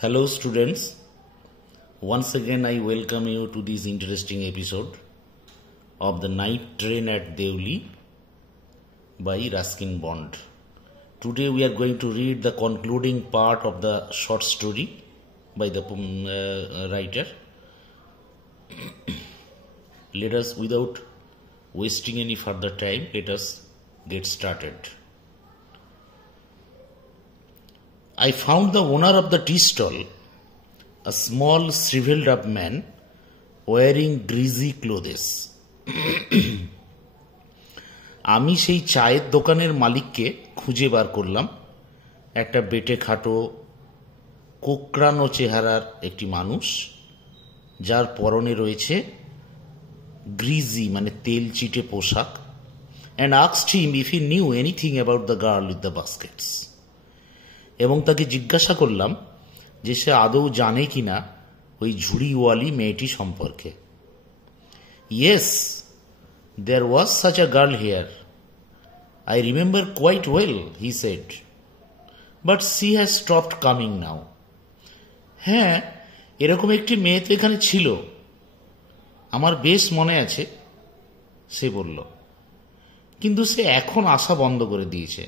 Hello students, once again I welcome you to this interesting episode of The Night Train at Deoli by Ruskin Bond. Today we are going to read the concluding part of the short story by the writer. Let us, without wasting any further time, let us get started. I found the owner of the tea stall, a small shriveled up man wearing greasy clothes. আমি সেই চায়ের দোকানের মালিককে খুঁজে বার করলাম। একটা বেটে খাটো কোকড়ানো চেহারার একটি মানুষ, যার পরনে রয়েছে গ্রিজি মানে তেল চিটে পোশাক, and asked him if he knew anything about the girl with the baskets. এবং তাকে জিজ্ঞাসা করলাম যে সে আদৌ জানে কিনা ওই ঝুড়িওয়ালি মেয়েটি সম্পর্কে। Yes, there was such a girl here. I remember quite well, he said. But she has stopped coming now. হ্যাঁ, এরকম একটি মেয়ে তো এখানে ছিল, আমার বেশ মনে আছে, সে বলল, কিন্তু সে এখন আসা বন্ধ করে দিয়েছে।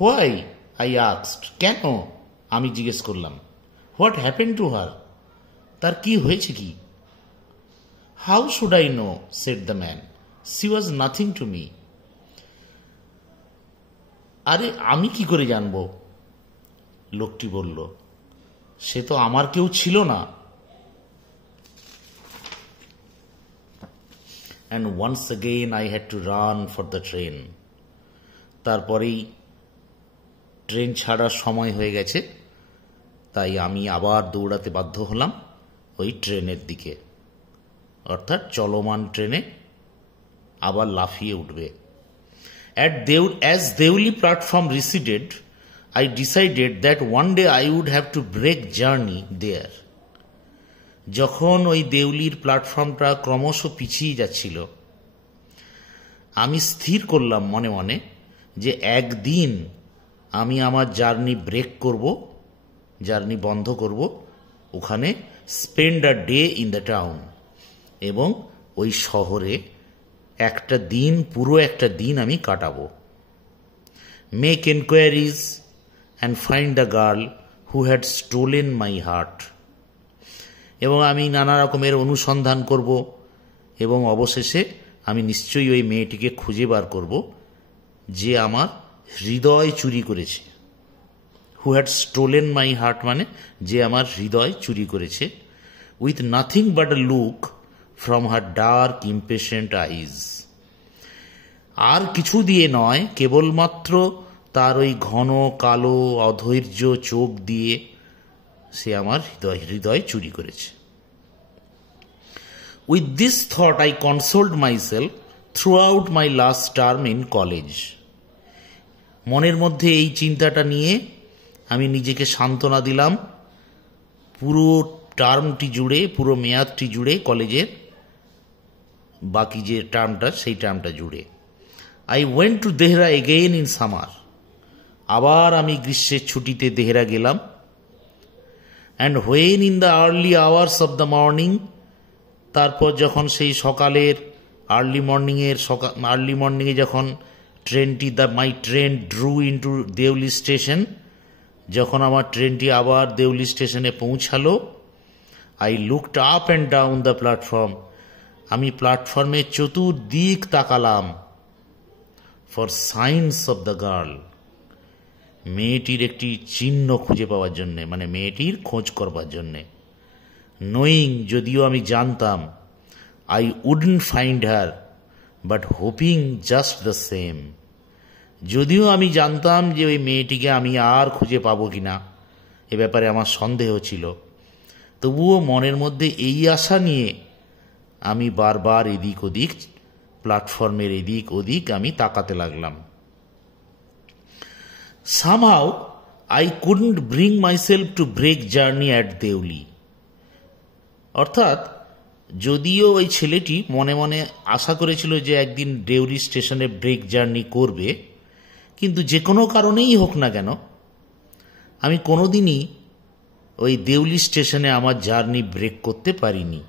Why? I asked. কেন? আমি জিজ্ঞেস করলাম। What happened to her? তার কি হয়েছে কি? How should I know? said the man. She was nothing to me. আরে আমি কি করে জানবো? লোকটি বলল, সে তো আমার কেউ ছিল না। And once again I had to run for the train. তারপরেই ট্রেন ছাড়ার সময় হয়ে গেছে, তাই আমি আবার দৌড়াতে বাধ্য হলাম ওই ট্রেনের দিকে, অর্থাৎ চলমান ট্রেনে আবার লাফিয়ে উঠবে। As Deoli platform receded, I decided that one day I would have to break journey there. যখন ওই দেউলির প্ল্যাটফর্মটা ক্রমশ পিছিয়ে যাচ্ছিল, আমি স্থির করলাম মনে মনে যে একদিন আমি আমার জার্নি ব্রেক করব, জার্নি বন্ধ করব ওখানে, spend a day in the town, এবং ওই শহরে একটা দিন, পুরো একটা দিন আমি কাটাবো। Make enquiries and find the girl who had stolen my heart, এবং আমি নানা রকমের অনুসন্ধান করব, এবং অবশেষে আমি নিশ্চয়ই ওই মেয়েটিকে খুঁজে বার করব যে আমার হৃদয় চুরি করেছে। Who had stolen my heart মানে যে আমার হৃদয় চুরি করেছে। With nothing but a look from her dark impatient eyes, আর কিছু দিয়ে নয়, কেবলমাত্র তার ওই ঘন কালো অধৈর্য চোখ দিয়ে সে আমার হৃদয় চুরি করেছে। With this thought I consoled myself throughout my last term in college. মনের মধ্যে এই চিন্তাটা নিয়ে আমি নিজেকে সান্ত্বনা দিলাম পুরো টার্মটি জুড়ে, পুরো মেয়াদটি জুড়ে, কলেজের বাকি যে টার্মটা সেই টার্মটা জুড়ে। I went to Dehra again in summer, আবার আমি গ্রীষ্মের ছুটিতে দেহরা গেলাম। And when in the early hours of the morning, তারপর যখন সেই সকালের আর্লি মর্নিংয়ে যখন ট্রেনটি my train drew into Deoli station, যখন আমার ট্রেনটি আবার দেউলি স্টেশনে পৌঁছালো, I looked up and down the platform, আমি প্ল্যাটফর্মের চতুর্দিক তাকালাম, for signs of the girl, মেয়েটির একটি চিহ্ন খুঁজে পাওয়ার জন্যে, মানে মেয়েটির খোঁজ করবার জন্যে। নোয়িং, যদিও আমি জানতাম, I wouldn't find her, but hoping just the same, যদিও আমি জানতাম যে ওই মেয়েটিকে আমি আর খুঁজে পাবো কিনা, এ ব্যাপারে আমার সন্দেহ ছিল, তবুও মনের মধ্যে এই আশা নিয়ে আমি বারবার এদিক ওদিক, প্ল্যাটফর্মের এদিক ওদিক আমি তাকাতে লাগলাম। Somehow I couldn't bring myself to break journey at Deoli. অর্থাৎ যদিও ওই ছেলেটি মনে মনে আশা করেছিল যে একদিন দেউলি স্টেশনে ব্রেক জার্নি করবে, কিন্তু যে কোনো কারণেই হোক না কেন আমি কোনোদিনই ওই দেউলি স্টেশনে আমার জার্নি ব্রেক করতে পারিনি,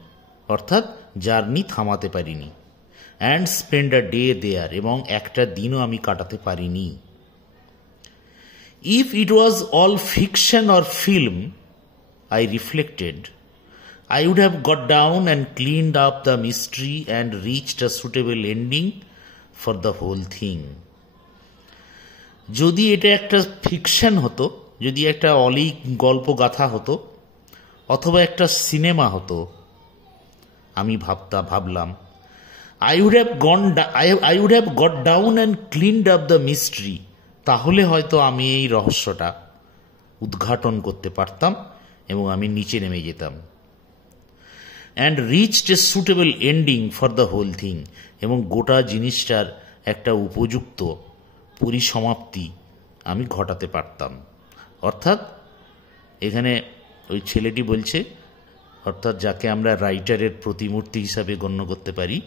অর্থাৎ জার্নি থামাতে পারিনি। And spend a day there, এবং একটা দিনও আমি কাটাতে পারিনি। If it was all fiction or film, I reflected, I would have got down and cleaned up the mystery and reached a suitable ending for the whole thing. যদি এটা একটা fiction হতো, যদি একটা অলি গল্প গাথা হতো, অথবা একটা সিনেমা হতো, আমি ভাবলাম I would have got down and cleaned up the mystery, তাহলে হয়তো আমি এই রহস্যটা উদ্ঘাটন করতে পারতাম এবং আমি নিচে নেমে যেতাম। And reached a suitable ending for the whole thing, এবং গোটা জিনিসটার একটা উপযুক্ত পরিসমাপ্তি আমি ঘটাতে পারতাম। অর্থাৎ এখানে ওই ছেলেটি বলছে, অর্থাৎ যাকে আমরা রাইটারের প্রতিমূর্তি হিসাবে গণ্য করতে পারি,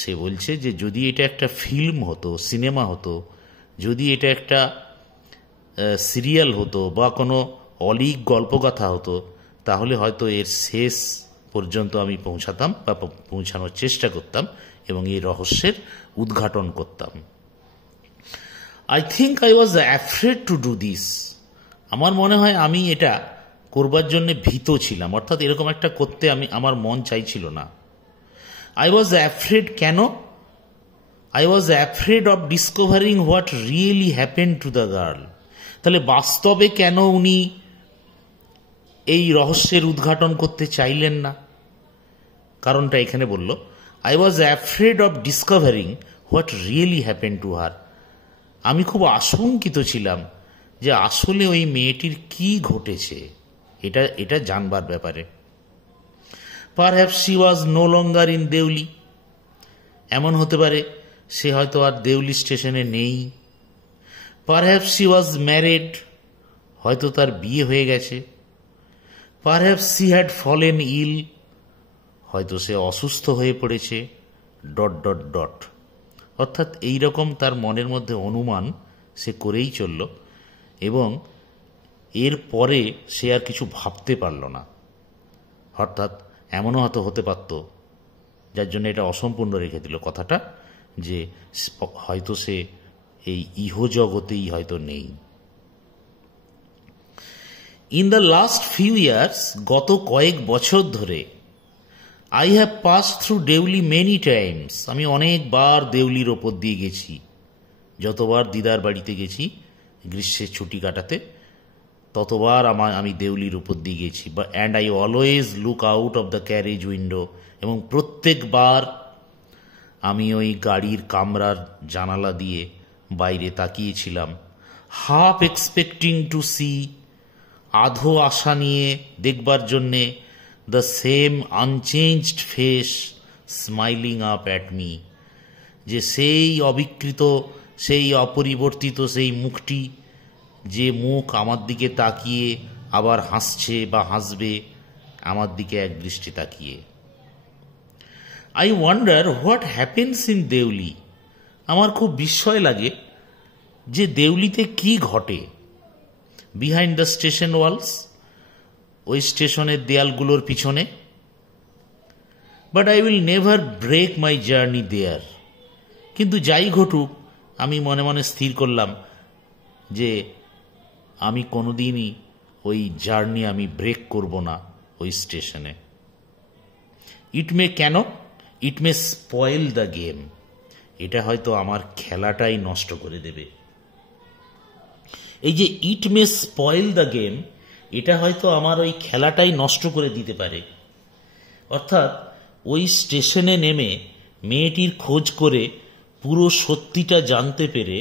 সে বলছে যে যদি এটা একটা ফিল্ম হতো, সিনেমা হতো, যদি এটা একটা সিরিয়াল হতো বা কোনো অলিক গল্পগাথা হতো, তাহলে হয়তো এর শেষ পর্যন্ত আমি পৌঁছাতাম বা পৌঁছানোর চেষ্টা করতাম এবং এই রহস্যের উদ্ঘাটন করতাম। I think I was afraid to do this, আমার মনে হয় আমি এটা করবার জন্য ভীত ছিলাম, অর্থাৎ এরকম একটা করতে আমার মন চাইছিল না। আই ওয়াজ অ্যাফ্রেড, কেন? I was afraid of discovering what really happen to the girl. তাহলে বাস্তবে কেন উনি এই রহস্যের উদ্ঘাটন করতে চাইলেন না? কারণটা এখানে বলল, I was afraid of discovering what really happen to her. আমি খুব আশঙ্কিত ছিলাম যে আসলে ওই মেয়েটির কি ঘটেছে, এটা জানবার ব্যাপারে। Perhaps she was no longer in Deoli, এমন হতে পারে সে হয়তো আর দেউলি স্টেশনে নেই। পারহ্যাপস শি ওয়াজ ম্যারিড, হয়তো তার বিয়ে হয়ে গেছে। পারহ্যাপস শি হ্যাড ফলেন ইল, হয়তো সে অসুস্থ হয়ে পড়েছে, ... অর্থাৎ এইরকম তার মনের মধ্যে অনুমান সে করেই চলল এবং এর পরে সে আর কিছু ভাবতে পারল না। অর্থাৎ এমনও হতে পারত, যার জন্য এটা অসম্পূর্ণ রেখে দিল কথাটা, যে হয়তো সে এই ইহজগতেই হয়তো নেই। In the last few years, গত কয়েক বছর ধরে, I have pass through Deoli many times, আমি অনেকবার দেউলির ওপর দিয়ে গেছি। যতবার দিদার বাড়িতে গেছি গ্রীষ্মের ছুটি কাটাতে, ততবার আমি দেউলির উপর দিয়ে গেছি। And I always look out of the carriage window, এবং প্রত্যেকবার আমি ওই গাড়ির কামরার জানালা দিয়ে বাইরে তাকিয়েছিলাম। হাফ এক্সপেক্টিং টু সি, আধো আশা নিয়ে দেখবার জন্যে, the same unchanged face smiling up at me, যে সেই অবিকৃত, সেই অপরিবর্তিত সেই মুখটি, যে মুখ আমার দিকে তাকিয়ে আবার হাসছে বা হাসবে আমার দিকে এক দৃষ্টি তাকিয়ে। I wonder what happens in Deoli, আমার খুব বিস্ময় লাগে যে দেউলিতে কি ঘটে। বিহাইন্ড দ্য স্টেশন ওয়ালস, ওই স্টেশনের দেয়ালগুলোর পিছনে। But I will never break my journey there, কিন্তু যাই ঘটুক আমি মনে মনে স্থির করলাম যে আমি কোনোদিনই ওই জার্নি আমি ব্রেক করব না ওই স্টেশনে। ইট মে, কেন? ইট মে স্পয়েল দ্য গেম, এটা হয়তো আমার খেলাটাই নষ্ট করে দেবে। এই যে ইট মে স্পয়েল দ্য গেম, এটা হয়তো আমার ওই খেলাটাই নষ্ট করে দিতে পারে। অর্থাৎ ওই স্টেশনে নেমে মেয়েটির খোঁজ করে পুরো সত্যিটা জানতে পেরে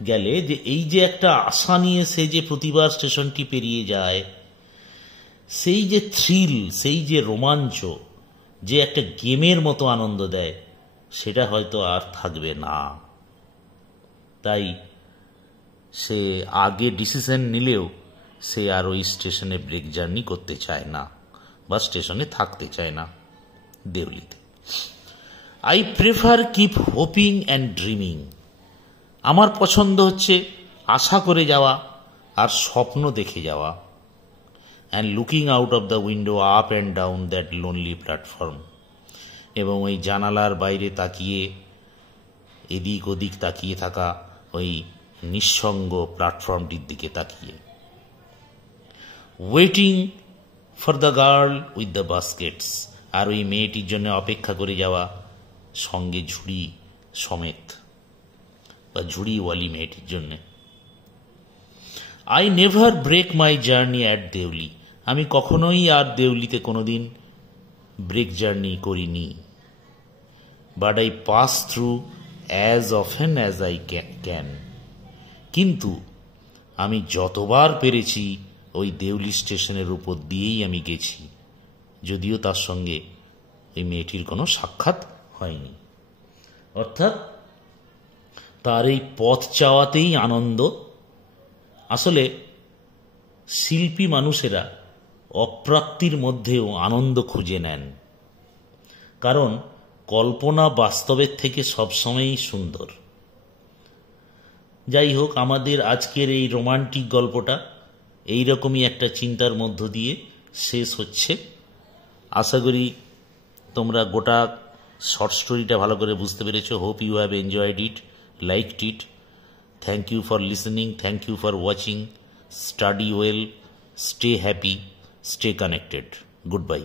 গেলে যে এই যে একটা আশা নিয়ে সে যে প্রতিবার স্টেশনটি পেরিয়ে যায়, সেই যে থ্রিল, সেই যে রোমাঞ্চ, যে একটা গেমের মতো আনন্দ দেয়, সেটা হয়তো আর থাকবে না। তাই সে আগে ডিসিশন নিলেও সে আর ওই স্টেশনে ব্রেক জার্নি করতে চায় না বা স্টেশনে থাকতে চায় না দেউলিতে। I prefer keep hoping and dreaming, আমার পছন্দ হচ্ছে আশা করে যাওয়া আর স্বপ্ন দেখে যাওয়া। and looking out of the window up and down that lonely platform. এবং ওই জানালার বাইরে তাকিয়ে এদিক ওদিক তাকিয়ে থাকা ওই নিঃসঙ্গ প্ল্যাটফর্মটির দিকে তাকিয়ে। Waiting for the girl with the baskets, আর ওই মেয়েটির জন্য অপেক্ষা করে যাওয়া সঙ্গে ঝুড়ি সমেত বা ঝুড়িওয়ালি মেয়েটির জন্যে। I never break my journey at Deoli, আমি কখনোই আর দেউলিতে কোনোদিন ব্রেক জার্নি করিনি। But I pass through as often as I can, কিন্তু আমি যতবার পেরেছি ওই দেউলি স্টেশনের উপর দিয়েই আমি গেছি, যদিও তার সঙ্গে ওই মেয়েটির কোনো সাক্ষাৎ হয়নি। অর্থাৎ তার এই পথ চাওয়াতেই আনন্দ। আসলে শিল্পী মানুষেরা অপ্রাপ্তির মধ্যেও আনন্দ খুঁজে নেন, কারণ কল্পনা বাস্তবের থেকে সবসময়ই সুন্দর। যাই হোক, আমাদের আজকের এই রোমান্টিক গল্পটা এইরকমই একটা চিন্তার মধ্য দিয়ে শেষ হচ্ছে। আশা করি তোমরা গোটা শর্ট স্টোরিটা ভালো করে বুঝতে পেরেছো। Hope you have enjoyed it, liked it. Thank you for listening, thank you for watching. Study well, stay happy, stay connected. Good bye.